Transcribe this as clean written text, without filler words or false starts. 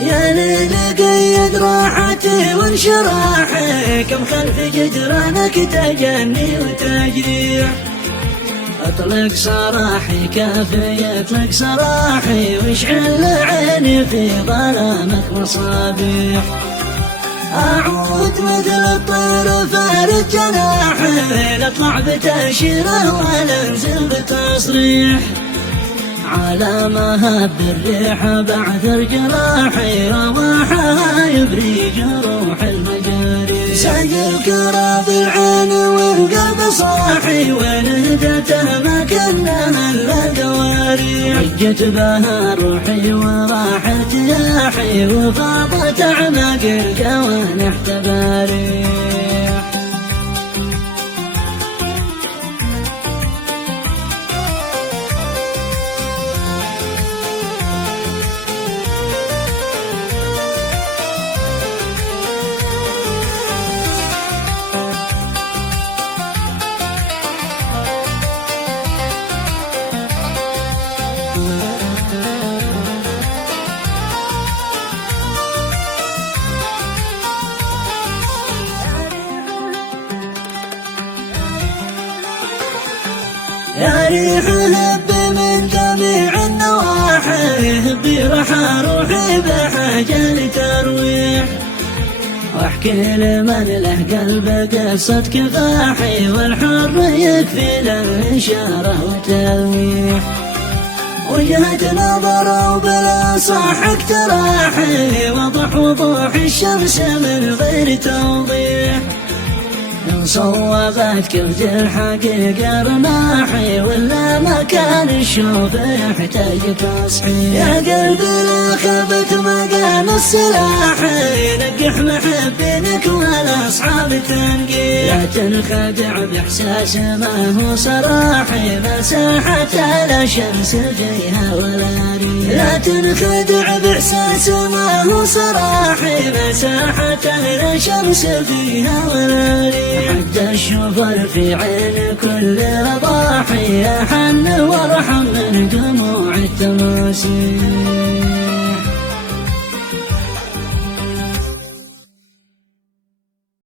يا ليل قيد راحتي وانشراحي، كم خلف جدرانك تجني وتجريح. اطلق سراحي كافي اطلق سراحي، واشعل عيني في ظلامك مصابيح. اعود مثل الطير فارد جناحي، نطلع بتأشيرة ولا انزل بتصريح. على مهب الريح بعثر جراحي، رواحها يبري جروح المجاري. سجلك راضي العين والقلب صاحي، ونهدته ما كنا الا دواري. عجت بها روحي وراحت ياحي، وفاضت اعماق الجوانح تباري. يا ريح هب من جميع النواحي، هبي رحى روحي بحاجة لترويح. واحكي لمن له قلب قصة كفاحي، والحر يكفي له إشارة وتلويح. وجهة نظر وبلا صح اقتراحي، وضح وضوح الشمس من غير توضيح. إن صوبت كبد الحقيقة رماحي، ولا ما كان الشوف يحتاج تصحيح. يا قلبي لا خبت مكان السلاح، نقح محبينك ولا أصحاب تنقيح. لا تنخدع بإحساس ما هو صراحي، مساحة لا شمس فيها ولا ريح. لا تنخدع بإحساس ما هو صراحي، مساحة لا شمس فيها ولا ريح. حتى الشوفر في عين كل رضاحي، أحن وارحم من دموع التماسيح.